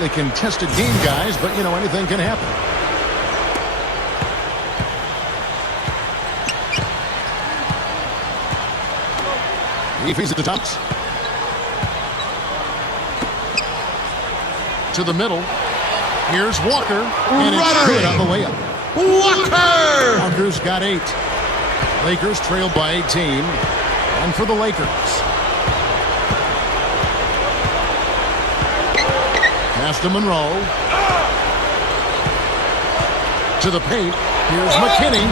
They contested game, guys, but, anything can happen. He feeds it to Thomas. To the middle. Here's Walker. And it's good on the layup. Walker! Walker's got 8. Lakers trailed by 18. And for the Lakers. Pass to Monroe. To the paint. Here's McKinney.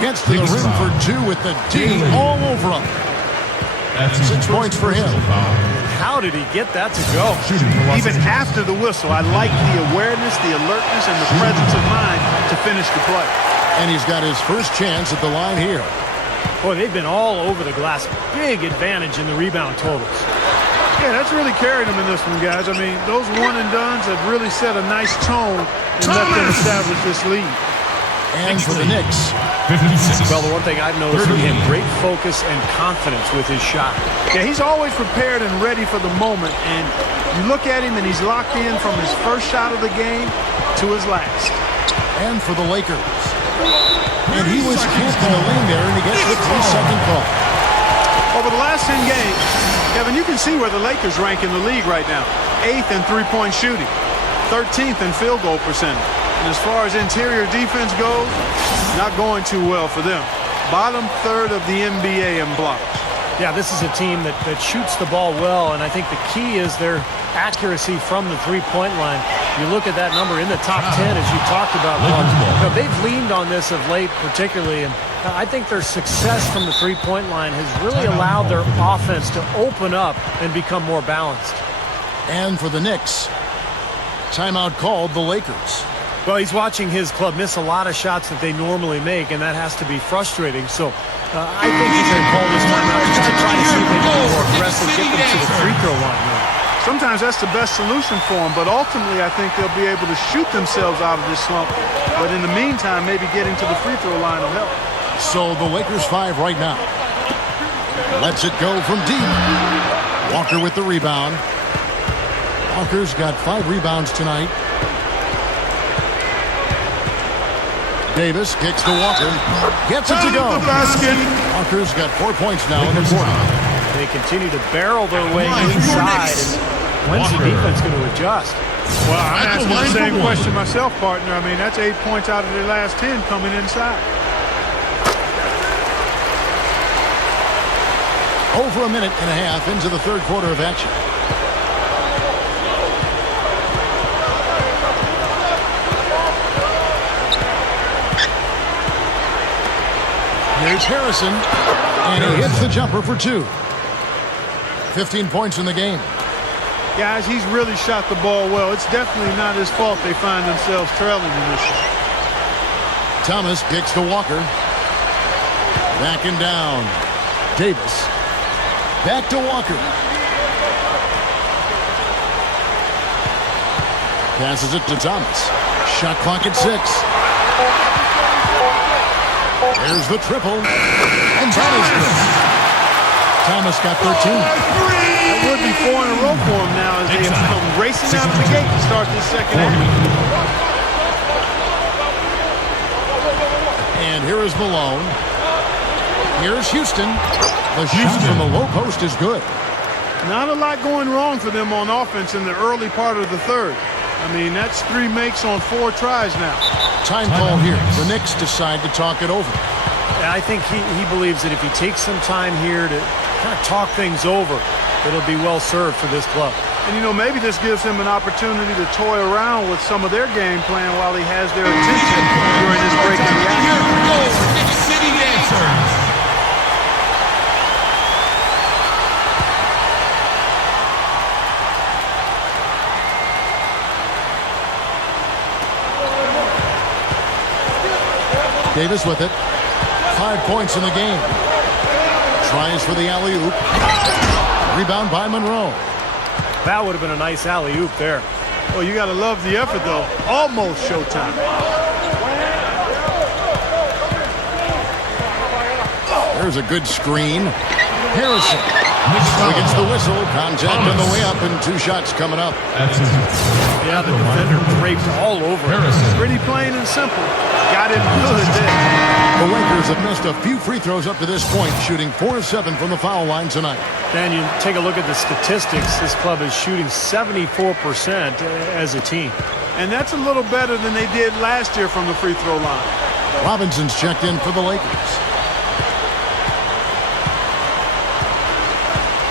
Gets to the rim for 2 with the D all over him. 6 points for him. How did he get that to go? Even after the whistle, I like the awareness, the alertness, and the presence of mind to finish the play. And he's got his first chance at the line here. Boy, they've been all over the glass. Big advantage in the rebound totals. Yeah, that's really carried them in this one, guys. I mean, those one-and-dones have really set a nice tone and let them establish this lead. And for the Knicks. 56. Well, the one thing I've noticed, he had great focus and confidence with his shot. Yeah, he's always prepared and ready for the moment. And you look at him, and he's locked in from his first shot of the game to his last. And for the Lakers. And he was camped in the lane there, and he gets the 3-second call. Over the last 10 games, Kevin, you can see where the Lakers rank in the league right now. 8th in three-point shooting, 13th in field goal percentage. And as far as interior defense goes, not going too well for them. Bottom third of the NBA in blocks. Yeah, this is a team that shoots the ball well, and I think the key is their accuracy from the three-point line. You look at that number in the top 10, as you talked about. They've leaned on this of late particularly, and I think their success from the three-point line has really allowed their offense to open up and become more balanced. And for the Knicks, timeout called the Lakers. Well, he's watching his club miss a lot of shots that they normally make, and that has to be frustrating. So I think he's going to call this timeout just to try to see if they can be more aggressive, get them to the free throw line. Sometimes that's the best solution for them, but ultimately I think they'll be able to shoot themselves out of this slump. But in the meantime, maybe getting to the free throw line will help. So the Lakers 5 right now. Lets it go from deep. Walker with the rebound. Walker's got 5 rebounds tonight. Davis kicks to Walker. Gets it to go. Walker's got 4 points now in the quarter. They continue to barrel their way inside. And when's the defense going to adjust? Well, I'm asking the same question myself, partner. I mean, that's 8 points out of their last 10 coming inside. Over a minute and a half into the third quarter of action. Here's Harrison, and he hits the jumper for 2. 15 points in the game. Guys, he's really shot the ball well. It's definitely not his fault they find themselves trailing in this one. Thomas kicks to Walker. Backing down. Davis. Back to Walker. Passes it to Thomas. Shot clock at 6. There's the triple. And that is good. Thomas got 13. That would be 4 in a row for him now as they have come racing out of the gate to start this second half. And here is Malone. Here's Houston. The shot from the low post is good. Not a lot going wrong for them on offense in the early part of the third. I mean, that's 3 makes on 4 tries now. Time call here. The Knicks decide to talk it over. I think he believes that if he takes some time here to kind of talk things over, it'll be well served for this club. And, maybe this gives him an opportunity to toy around with some of their game plan while he has their attention during this break in the action. Knicks City Dancers. Davis with it. 5 points in the game. Tries for the alley-oop. Rebound by Monroe. That would have been a nice alley-oop there. Well, you got to love the effort, though. Almost showtime. There's a good screen. Harrison So against the whistle, contact on the way up, and 2 shots coming up. Yeah, the defender draped all over him. Pretty plain and simple. Got it good there. The Lakers have missed a few free throws up to this point, shooting 4 of 7 from the foul line tonight. Dan, you take a look at the statistics. This club is shooting 74% as a team. And that's a little better than they did last year from the free throw line. Robinson's checked in for the Lakers.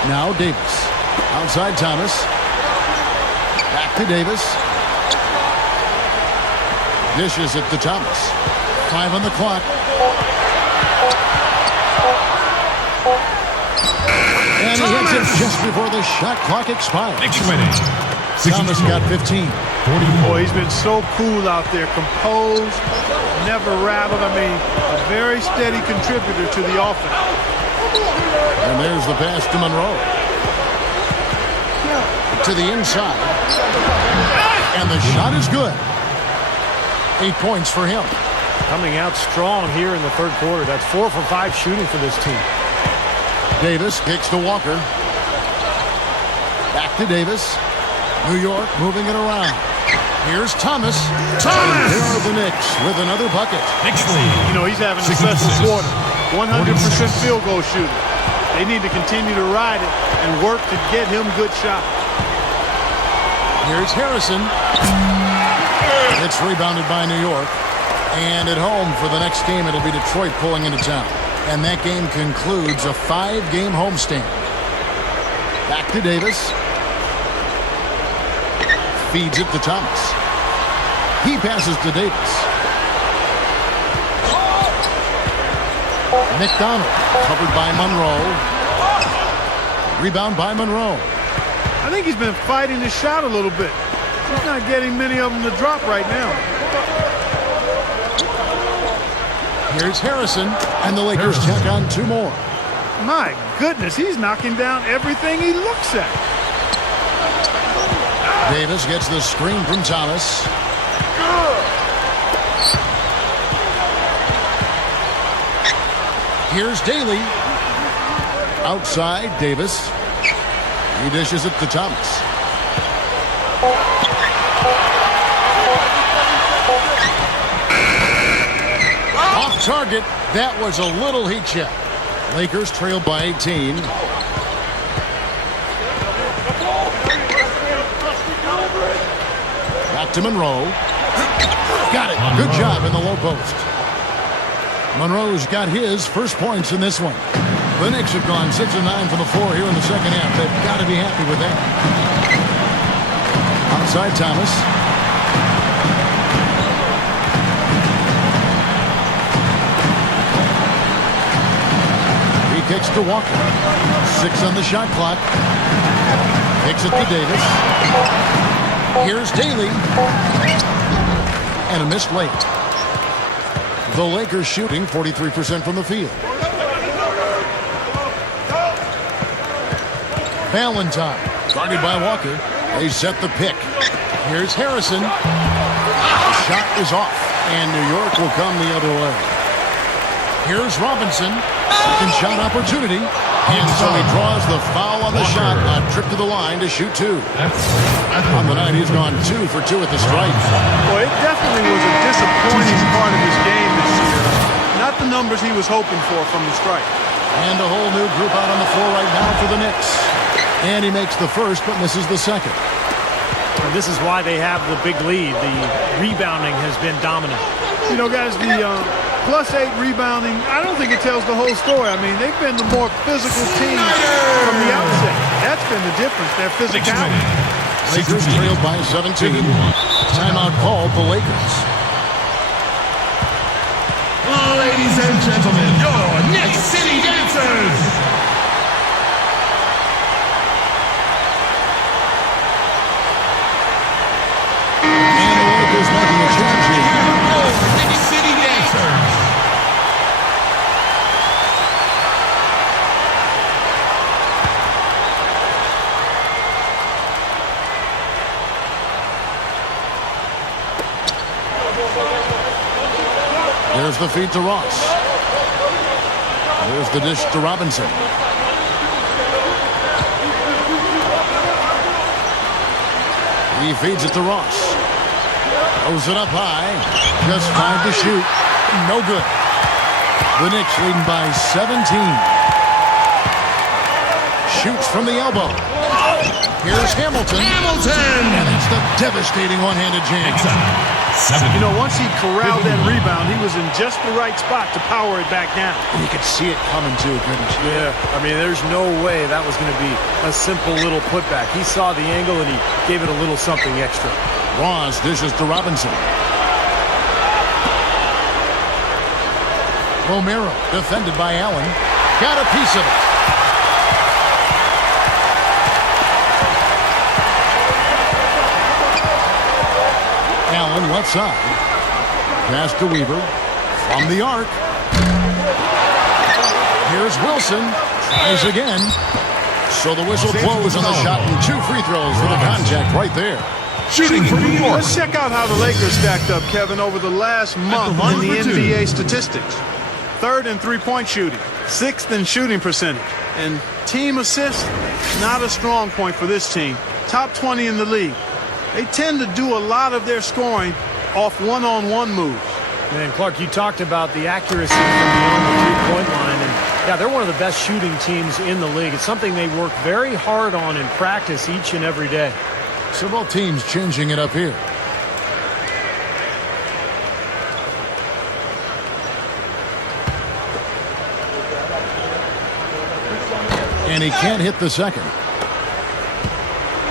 Now Davis. Outside Thomas. Back to Davis. Dishes it to Thomas. 5 on the clock. And he hits it just before the shot clock expires. Thomas got 15. Boy, he's been so cool out there. Composed, never rattled. I mean, a very steady contributor to the offense. And there's the pass to Monroe. To the inside. And the shot is good. 8 points for him. Coming out strong here in the third quarter. That's 4 for 5 shooting for this team. Davis kicks to Walker. Back to Davis. New York moving it around. Here's Thomas. And here are the Knicks with another bucket. You know, he's having a special quarter. 100% field goal shooter. They need to continue to ride it and work to get him good shots. Here's Harrison. It's rebounded by New York. And at home for the next game, it'll be Detroit pulling into town. And that game concludes a 5-game homestand. Back to Davis. Feeds it to Thomas. He passes to Davis. McDonald covered by Monroe. Rebound by Monroe. I think he's been fighting his shot a little bit. He's not getting many of them to drop right now. Here's Harrison, and the Lakers check on 2 more. My goodness, he's knocking down everything he looks at. Davis gets the screen from Thomas. Here's Daly. Outside, Davis. He dishes it to Thomas. Off target. That was a little heat check. Lakers trail by 18. Back to Monroe. Got it. Good job in the low post. Monroe's got his first points in this one. The Knicks have gone 6 of 9 from the floor here in the second half. They've got to be happy with that. Outside Thomas. He kicks to Walker. 6 on the shot clock. Kicks it to Davis. Here's Daly. And a missed late. The Lakers shooting 43% from the field. Valentine, guarded by Walker. They set the pick. Here's Harrison. The shot is off, and New York will come the other way. Here's Robinson. Second shot opportunity. And so he draws the foul on the shot. A trip to the line to shoot 2. On the night, he's gone 2 for 2 at the stripe. Boy, it definitely was a disappointing part of his game this year. Not the numbers he was hoping for from the stripe. And a whole new group out on the floor right now for the Knicks. And he makes the first, but misses the second. And this is why they have the big lead. The rebounding has been dominant. You know, guys, the +8 rebounding, I don't think it tells the whole story. I mean, they've been the more physical team from the outset. That's been the difference, their physicality. Lakers trailed by 17. Timeout called the Lakers. Ladies and gentlemen, your Knicks City Dancers. Making a change here. Knicks City Dancers. There's the feed to Ross. There's the dish to Robinson. He feeds it to Ross. Throws it up high. Just 5 to shoot. No good. The Knicks leading by 17. Shoots from the elbow. Here's Hamilton. And it's the devastating one-handed jam. You know, once he corralled that rebound, he was in just the right spot to power it back down. And you could see it coming too, couldn't you? Yeah, I mean, there's no way that was going to be a simple little putback. He saw the angle and he gave it a little something extra. Ross dishes to Robinson. Romero defended by Allen. Got a piece of it. Allen left side. Pass to Weaver. From the arc. Here's Wilson. Tries again. So the whistle blows on the shot and 2 free throws for the contact right there. Shooting for New York. Let's check out how the Lakers stacked up, Kevin, over the last month in the NBA statistics. 3rd in three-point shooting. 6th in shooting percentage. And team assists, not a strong point for this team. Top 20 in the league. They tend to do a lot of their scoring off one-on-one moves. And Clark, you talked about the accuracy from beyond the three-point line. And yeah, they're one of the best shooting teams in the league. It's something they work very hard on in practice each and every day. So both teams changing it up here. And he can't hit the second.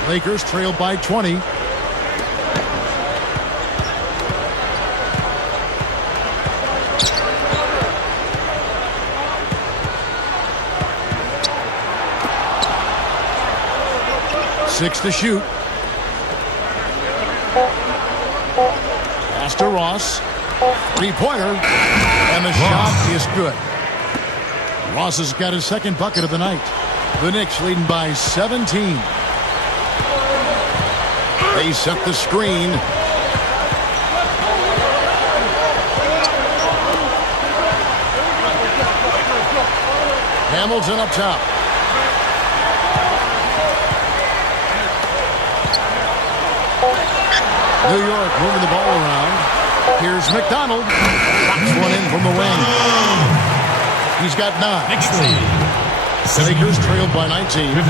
Lakers trail by 20. Six to shoot. Pass to Ross. Three-pointer. And the shot is good. Ross has got his second bucket of the night. The Knicks leading by 17. They set the screen. Hamilton up top. New York moving the ball around. Here's McDonald. Pops one in from the wing. He's got 9. Next lead. Lakers trailed by 19. 54.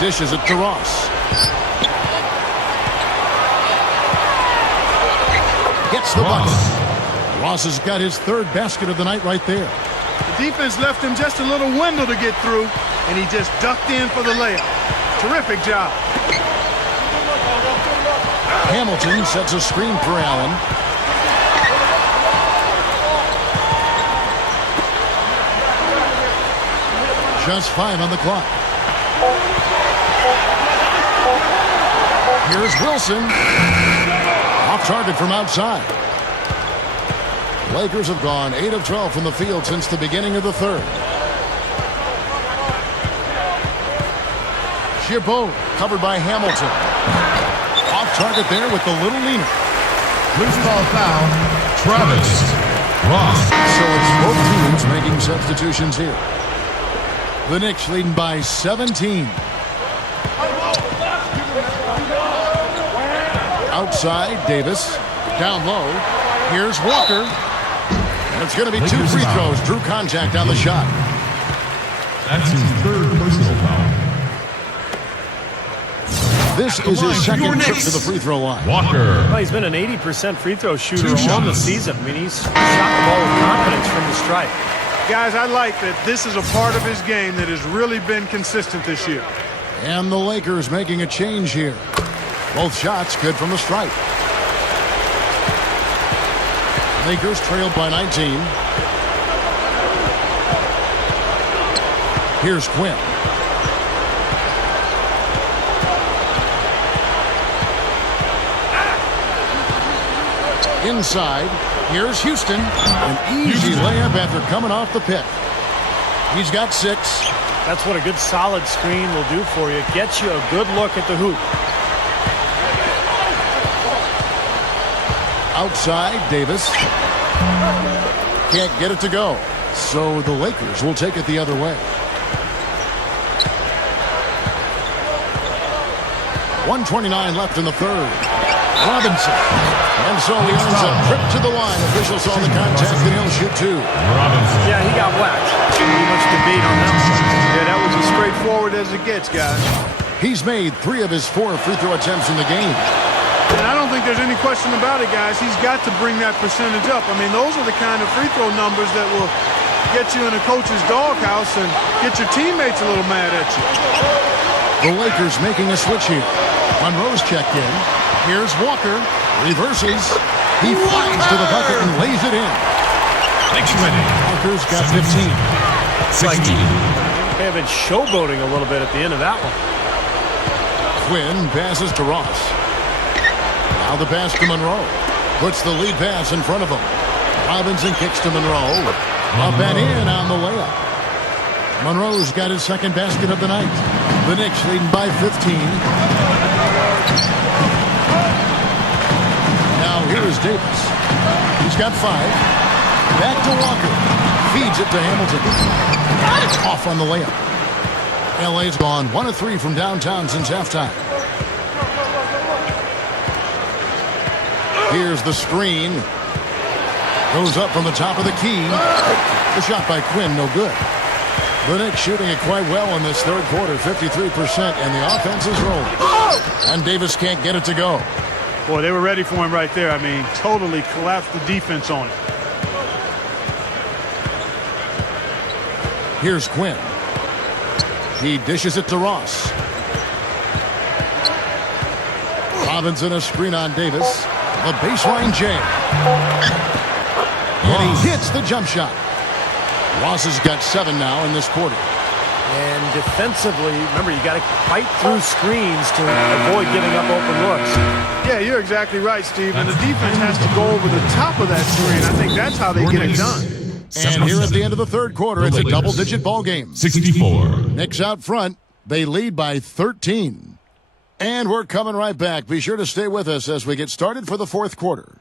Dishes it to Ross. Gets the bucket. Ross has got his 3rd basket of the night right there. The defense left him just a little window to get through, and he just ducked in for the layup. Terrific job. Hamilton sets a screen for Allen. Just 5 on the clock. Here's Wilson. Off target from outside. Lakers have gone 8 of 12 from the field since the beginning of the 3rd. Gibault covered by Hamilton. Off target there with the little leaner. Loose ball foul. Travis Ross. So it's both teams making substitutions here. The Knicks leading by 17. Outside, Davis. Down low. Here's Walker. And it's going to be 2 free throws. Drew contact on the shot. That's his 3rd personal foul. This is his second trip to the free throw line. Walker. Well, he's been an 80% free throw shooter 2 on the shots. season. I mean, he's shot the ball with confidence from the stripe. Guys, I like that this is a part of his game that has really been consistent this year. And the Lakers making a change here. Both shots good from the stripe. Lakers trailed by 19. Here's Quinn. Inside, here's Houston. An easy layup after coming off the pick. He's got 6. That's what a good solid screen will do for you. Gets you a good look at the hoop. Outside, Davis. Can't get it to go. So the Lakers will take it the other way. 1:29 left in the third. Robinson. And so he earns a trip to the line. Officials saw the contact and he'll shoot two. Robinson. Yeah, he got whacked. Pretty much debate on that one. Yeah, that was as straightforward as it gets, guys. He's made 3 of his 4 free throw attempts in the game. And I don't think there's any question about it, guys. He's got to bring that percentage up. I mean, those are the kind of free throw numbers that will get you in a coach's doghouse and get your teammates a little mad at you. The Lakers making a switch here. Monroe's checked in. Here's Walker. Reverses. He flies to the bucket and lays it in. Walker's got 15. 16. They have been showboating a little bit at the end of that one. Quinn passes to Ross. Now the pass to Monroe. Puts the lead pass in front of him. Robinson kicks to Monroe. Up and in on the layup. Monroe's got his second basket of the night. The Knicks leading by 15. Now here's Davis. He's got 5. Back to Walker. Feeds it to Hamilton. Off on the layup. LA's gone 1 of 3 from downtown since halftime. Here's the screen. Goes up from the top of the key. The shot by Quinn, no good. The Knicks shooting it quite well in this third quarter, 53%, and the offense is rolling. And Davis can't get it to go. Boy, they were ready for him right there. I mean, totally collapsed the defense on it. Here's Quinn. He dishes it to Ross. Robinson a screen on Davis. The baseline jam. And he hits the jump shot. Ross has got 7 now in this quarter. And defensively, remember, you got to fight through screens to avoid giving up open looks. Yeah, you're exactly right, Steve. And the defense has to go over the top of that screen. I think that's how they get it done. And here at the end of the third quarter, it's a double-digit ball game. 64. Knicks out front. They lead by 13. And we're coming right back. Be sure to stay with us as we get started for the fourth quarter.